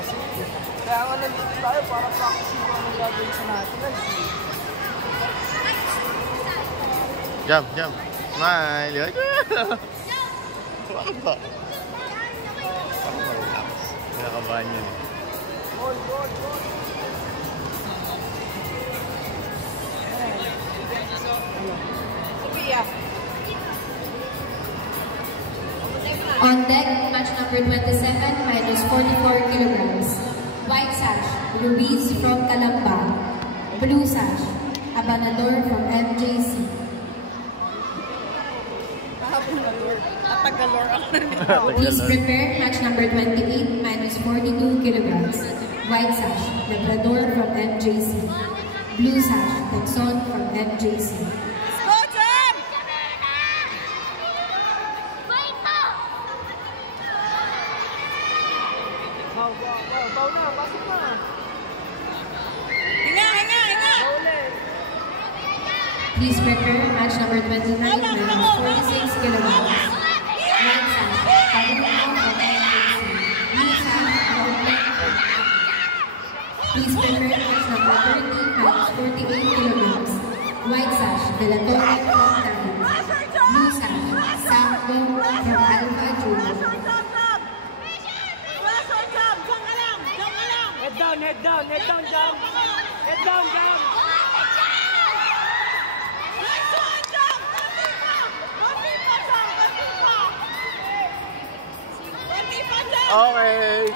Pasig. Kaya nga nandito tayo para practice mo ang gagawin sa nationals. Jump, jump. Smile. Bakit ba? Parang relax. Kinakabahan yun eh. Goal, goal, goal. Sophia. On deck, match number 27, minus 44 kilograms. White sash, Ruiz from Calamba. Blue sash, Abanador from MJC. Please prepare match number 28, minus 42 kilograms. White sash, Labrador from MJC. Blue sash, Texon from MJC. Please prepare match number 29, minus 46 kilograms. White sash, Palumao from MJC. Blue sash, Palumao. Please prepare match number 30, minus 48 kilograms. White sash, Bellator from Taguig. Blue sash, Sambo from Alpha Junior. Head down, head down, head down, jump. Head down, jump. Okay.